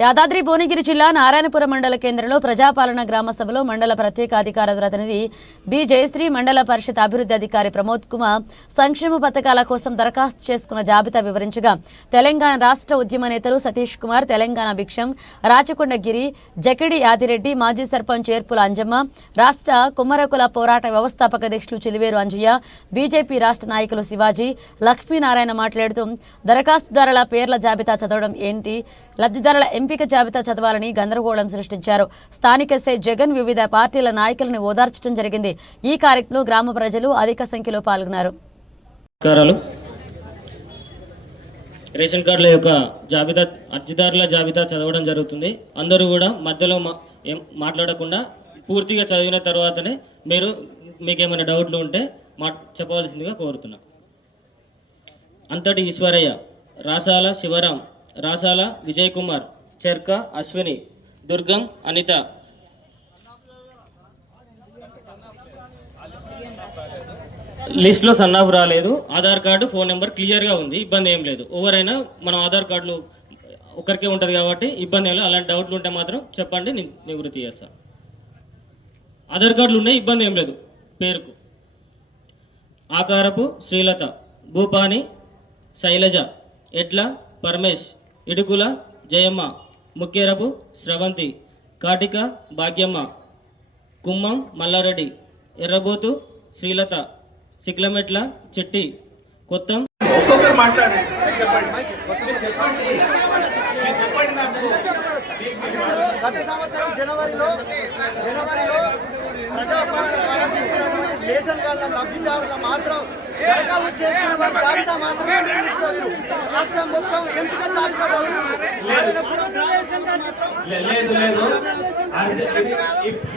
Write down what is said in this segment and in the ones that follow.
యాదాద్రి భువనగిరి జిల్లా నారాయణపురం మండల కేంద్రంలో ప్రజాపాలన గ్రామ సభలో మండల ప్రత్యేకాధికార ప్రతినిధి బి. జయశ్రీ మండల పరిషత్ అభివృద్ధి అధికారి ప్రమోద్ కుమార్ సంక్షేమ పథకాల కోసం దరఖాస్తు చేసుకున్న జాబితా వివరించగా తెలంగాణ రాష్ట్ర ఉద్యమ నేతలు సతీష్ కుమార్ తెలంగాణ భిక్షం రాచకొండ గిరి జకిడి యాదిరెడ్డి మాజీ సర్పంచ్ ఏర్పుల అంజమ్మ రాష్ట్ర కుమ్మరకుల పోరాట వ్యవస్థాపక అధ్యక్షులు చిలివేరు అంజయ్య బీజేపీ రాష్ట్ర నాయకులు శివాజీ లక్ష్మీనారాయణ మాట్లాడుతూ దరఖాస్తుదారుల పేర్ల జాబితా చదవడం ఏంటి లబ్ధిదారుల ఎంపిక జాబితా చదవాలని గందరగోళం సృష్టించారు. స్థానిక ఎస్ఐ జగన్ వివిధ పార్టీల నాయకులను ఓదార్చడం జరిగింది. ఈ కార్యక్రమంలో గ్రామ ప్రజలు అధిక సంఖ్యలో పాల్గొన్నారు. రేషన్ కార్డుల యొక్క జాబితా అర్జీదారుల జాబితా చదవడం జరుగుతుంది. అందరూ కూడా మధ్యలో మా- ఏం మాట్లాడకుండా పూర్తిగా చదివిన తర్వాతనే మీరు మీకు ఏమైనా డౌట్లు ఉంటే మా చెప్పవలసిందిగా కోరుతున్నాం. అంతటి ఈశ్వరయ్య రాసాల శివరాం రాసాల విజయ్ కుమార్ చెర్క అశ్విని దుర్గం అనిత. లిస్ట్లో సన్నాఫ్ రాలేదు. ఆధార్ కార్డు ఫోన్ నెంబర్ క్లియర్గా ఉంది. ఇబ్బంది ఏం లేదు. ఎవరైనా మనం ఆధార్ కార్డులు ఒకరికే ఉంటుంది కాబట్టి ఇబ్బంది ఏం లేదు. అలాంటి డౌట్లు ఉంటే మాత్రం చెప్పండి నేను నివృత్తి చేస్తాను ఆధార్ కార్డులు ఉన్నాయి ఇబ్బంది ఏం లేదు. పేరుకు. ఆకారపు శ్రీలత. భూపాని శైలజ. ఎడ్ల పరమేష్ ఇడుకుల జయమ్మ. ముక్కేరపు స్రవంతి కాటిక భాగ్యమ్మ కుమ్మం మల్లారెడ్డి ఎర్రబోతు శ్రీలత సిక్లమెట్ల చెట్టి కొత్తం. ఒక్కొక్కరు మాట్లాడండి. గత సంవత్సరం జనవరిలో జనవరిలో ప్రజాపాలన కార్డుల లబ్ధిదారుల మాత్రం దరఖాస్తు చేసిన వారి జాబితా మాత్రమే మీరు ఇస్తారు. రాష్ట్రం మొత్తం ఎంపిక జాబితా రేషన్ కార్డు మాత్రం లేదు లేదు.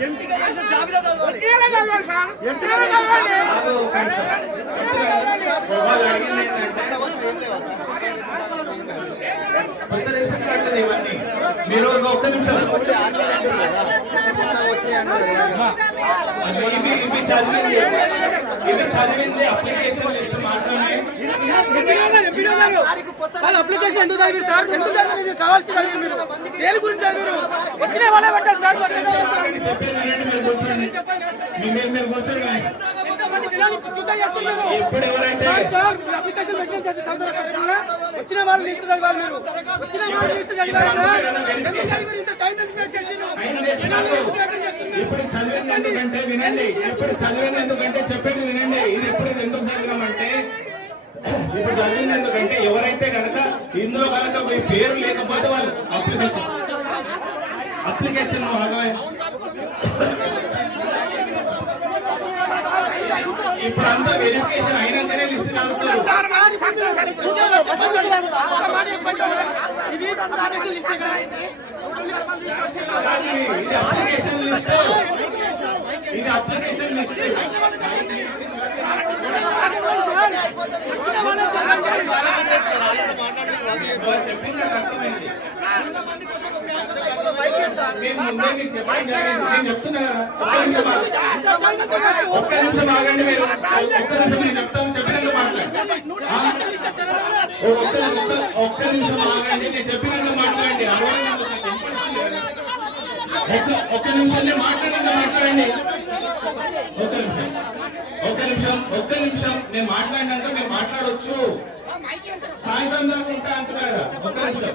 ఎంపిక చేసిన జాబితా చదవాలి. ఎంపిక మీరు ఒక ఒక్క నిమిషం. ఇవి చదివింది చదివింది అప్లికేషన్ లిస్ట్ మాత్రమే. ఎందుకు చదివి సార్? ఎందుకు చదివి కావాల్సి చదివి మీరు? దేని గురించి చదివారు వచ్చిన వాళ్ళే పెట్టారు సార్ ఇప్పుడు ఎవరైతే సార్, అప్లికేషన్ పెట్టిన? వచ్చిన వాళ్ళు లిస్ట్ చదివాలి మీరు. వచ్చిన వాళ్ళు లిస్ట్ చదివాలి సార్. ఎందుకు చదివారు ఇంత టైం ఎందుకు చదివింది ఎందుకంటే వినండి. ఇప్పుడు చదివింది ఎందుకంటే చెప్పేది వినండి. ఇది ఎప్పుడు ఎందుకు చదివామంటే ఇప్పుడు చదివింది ఎందుకంటే ఎవరైతే కనుక ఇందులో కనుక మీ పేరు లేకపోతే వాళ్ళు అప్లికేషన్. అప్లికేషన్ భాగమే. ఇప్పుడు అంతా వెరిఫికేషన్ అయినాకనే లిస్ట్ చదువుతారు. ఇది అప్లికేషన్ లిస్ట్ కదా. కానీ ఇది అప్లికేషన్ లిస్ట్ ఒక్క నిమిషం ఆగండి. మీరు ఒక్క నిమిషం నేను చెప్తాను చెప్పినట్టు మాట్లాడండి ఒక్క నిమిషం ఆగండి నేను చెప్పిన మాట్లాడండి అరవై ఒక్క ఒక్క నిమిషం మాట్లాడండి. ఒక్క నిమిషం ఒక్క నిమిషం ఒక్క నిమిషం. నేను మాట్లాడినాక మేము మాట్లాడవచ్చు సాయంత్రం దాకా ఉంటా అంటున్నారు? ఒక్క నిమిషం.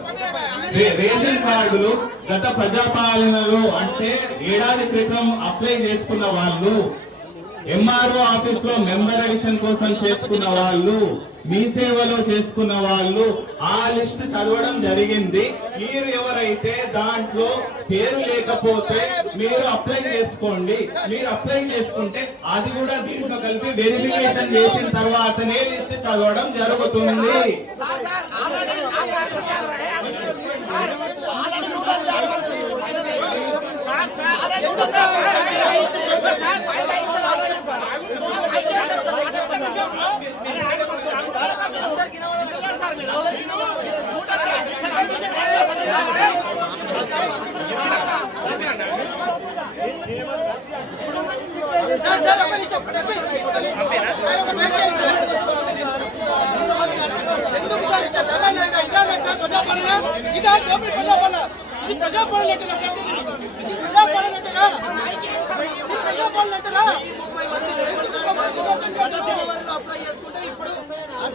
రేషన్ కార్డులు గత ప్రజాపాలనలో అంటే ఏడాది క్రితం అప్లై చేసుకున్న వాళ్ళు ఎంఆర్ఓ ఆఫీస్లో మెంబరైజేషన్ కోసం చేసుకున్న వాళ్ళు మీ సేవలో చేసుకున్న వాళ్ళు ఆ లిస్ట్ చదవడం జరిగింది మీరు ఎవరైతే దాంట్లో పేరు లేకపోతే మీరు అప్లై చేసుకోండి మీరు అప్లై చేసుకుంటే అది కూడా దీంట్లో కలిపి వెరిఫికేషన్ చేసిన తర్వాతనే లిస్ట్ చదవడం జరుగుతుంది సార్, సార్, ఒక్క నిమిషం, ఒక్క నిమిషం. సార్, ఒక మాట చేయండి, సార్. ఎందుకు సార్ ఇట్లా జనాలు ఇదా, ఇదా సార్ ప్రజాపాలన? ఇదా టోపీ ప్రజాపాలన? ఇది ప్రజాపాలన అంటారా సార్ దీన్ని? ఇది ప్రజాపాలన అంటారా? ఇది ప్రజాపాలన అంటారా? ముప్పై మంది అప్లై చేసుకుంటే ఇప్పుడు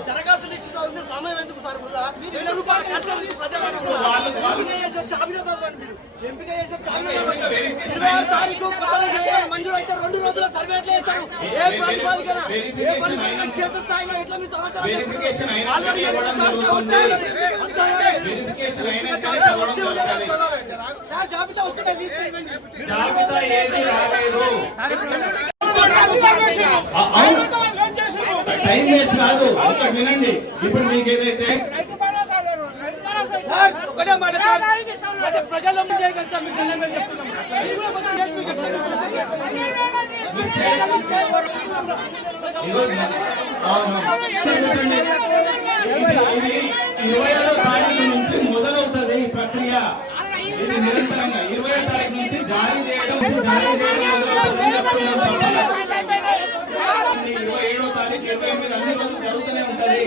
దరఖాస్తు లిస్టులో ఉంది సమయం ఎందుకు సార్ వృధా? వేల రూపాయలు ఖర్చు ప్రజలకు. ఎంపిక చేసే జాబితా చదవండి మీరు. ఎంపిక చేసే జాబితా చదవండి. ఇరవై ఆరు తారీఖు మంజూరు అయితే రెండు రోజుల సర్వే ఎట్లా చేస్తారు ఏ ప్రాతిపాదికన ఏ పని క్షేత్ర స్థాయిలో ఎట్లా మీరు సమాచారం? ఆల్రెడీ జాబితా వచ్చే చదవాలి. సార్ జాబితా వచ్చిందా తీసుకెళ్ళండి జాబితా ఏది రాలేదు ఆ, అవును రైతులతో ఏం చేశారు? టైం వేస్ట్ కాదు. ఒకటి వినండి. ఇప్పుడు మీకు ఏదైతే సార్ ఒకటే మాట సార్. ప్రజల్లో సార్ మీకు దండం ఇరవై ఆరో తారీఖు నుంచి మొదలవుతుంది ఈ ప్రక్రియ. ఇది నిరంతరంగా. ఇరవై తారీఖు నుంచి జారీ చేయడం జారీ చేయడం మొదలవుతుంది ఇరవై ఏడో తారీఖు ఇరవై ఎనిమిది అన్ని రోజులు ఉంటది.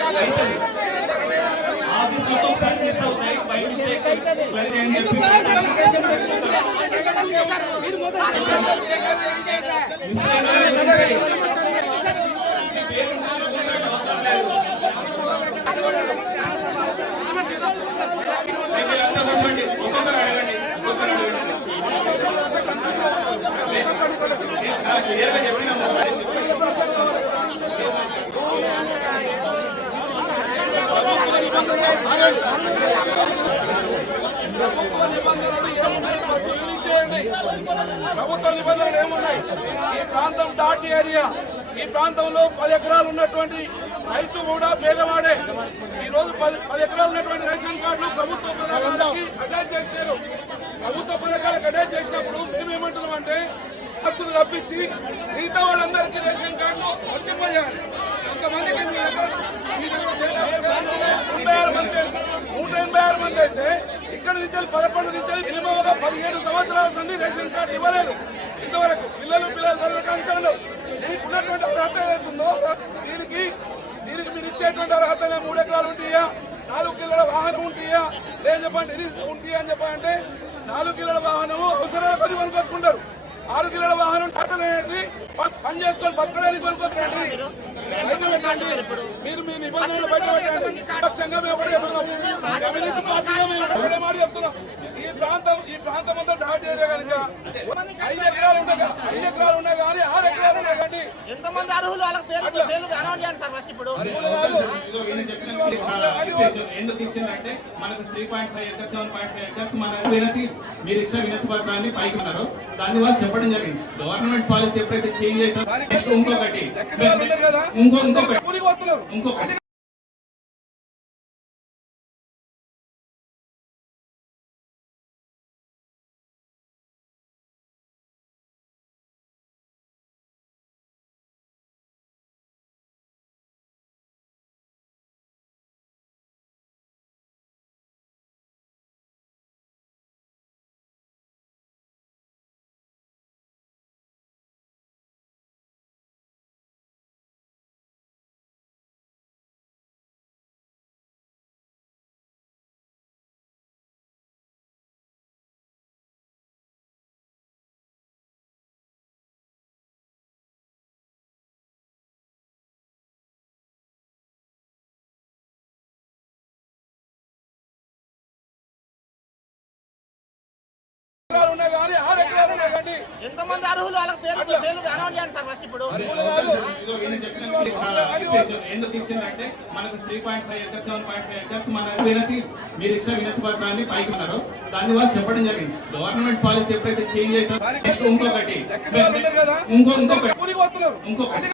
ఇరవై ఆఫీస్ మొత్తం సర్వీస్ అవుతాయి బై మిస్టేక్ మరి నేను చెప్పి ప్రభుత్వ నిబంధనలు ఏమున్నాయి? చేయండి ప్రభుత్వ నిబంధనలు ఏమున్నాయి ఈ ప్రాంతం డాట్ ఏరియా. ఈ ప్రాంతంలో పది ఎకరాలు ఉన్నటువంటి రైతు కూడా పేదవాడే. ఈ రోజు పది పది ఎకరాలు ఉన్నటువంటి రేషన్ కార్డులు ప్రభుత్వ పథకాలకి అటాచ్ చేశారు ప్రభుత్వ పథకాలకు అటాచ్ చేసినప్పుడు మేము ఏమంటున్నాం అంటే చేసి మిగతా వాళ్ళందరికీ రేషన్ కార్డులు వర్తింపజేయాలి కొంతమందికి ఆరు మంది నూట ఎనభై ఆరు మంది అయితే ఇక్కడ నుంచి పదకొండు నుంచి మినిమంగా పదిహేడు సంవత్సరాల నుండి రేషన్ కార్డు ఇవ్వలేదు. ఇంతవరకు పిల్లలు పిల్లలు చదవకంచాలు మీకు ఉన్నటువంటి అర్హత ఏదైతుందో దీనికి దీనికి మీరు ఇచ్చేటువంటి అర్హత మూడు ఎకరాలు ఉంటాయా? నాలుగు కిలోల వాహనం ఉంటాయా? లేదు చెప్పండి ఇది ఉంటాయా అని చెప్పంటే నాలుగు కిలోల వాహనము అవసరాల కొద్ది కొనుకొచ్చుకుంటారు ఆరు కిలోల వాహనం టాటా అనేది పని చేసుకొని బతకడానికి కొనుక్కొచ్చుకోండి మీరు మీ నిబంధనలు బయట పెట్టండి. పక్షంగా మేము ఒకటే చెప్తున్నాం. కమ్యూనిస్ట్ పార్టీగా మేము మాట చెప్తున్నాం. ఈ ప్రాంతం ఈ ప్రాంతం అంతా డాట్ ఏరియా కనుక. ఐదు ఎకరాలు ఐదు ఎకరాలు ఉన్నాయి కానీ ఆరు ఎకరాలు ఉన్నాయి కానీ ఎంతమంది అర్హులు? పేర్లు అనౌన్స్ చేయండి సార్ ఫస్ట్ ఇప్పుడు. ఎందుకు ఇచ్చిందంటే మనకు three point five acres seven point five acres మన వినతి మీరు ఇచ్చిన వినతి పత్రాన్ని పైకి ఉన్నారు. దాన్ని వాళ్ళు చెప్పడం జరిగింది. గవర్నమెంట్ పాలసీ ఎప్పుడైతే చేంజ్ అవుతుందో ఇంకొకటి. ఇంకో ఇంకొకటి. ఇంకొకటి. కానీ ఆరు ఎకరాలు ఉన్నాయి కానీ ఎంతమంది అర్హులు? వాళ్ళకి పేర్లు పేర్లు అనౌన్స్ చేయండి సార్ ఫస్ట్ ఇప్పుడు. ఎందుకు ఇచ్చిందంటే మనకు three point five acres seven point five acres మన వినతి మీరు ఇచ్చిన వినతి పత్రాన్ని పైకి ఉన్నారు. వాళ్ళు చెప్పడం జరిగింది. గవర్నమెంట్ పాలసీ ఎప్పుడైతే చేంజ్ అవుతుందో ఇంకొకటి. ఇంకో ఇంకొకటి. ఇంకొకటి.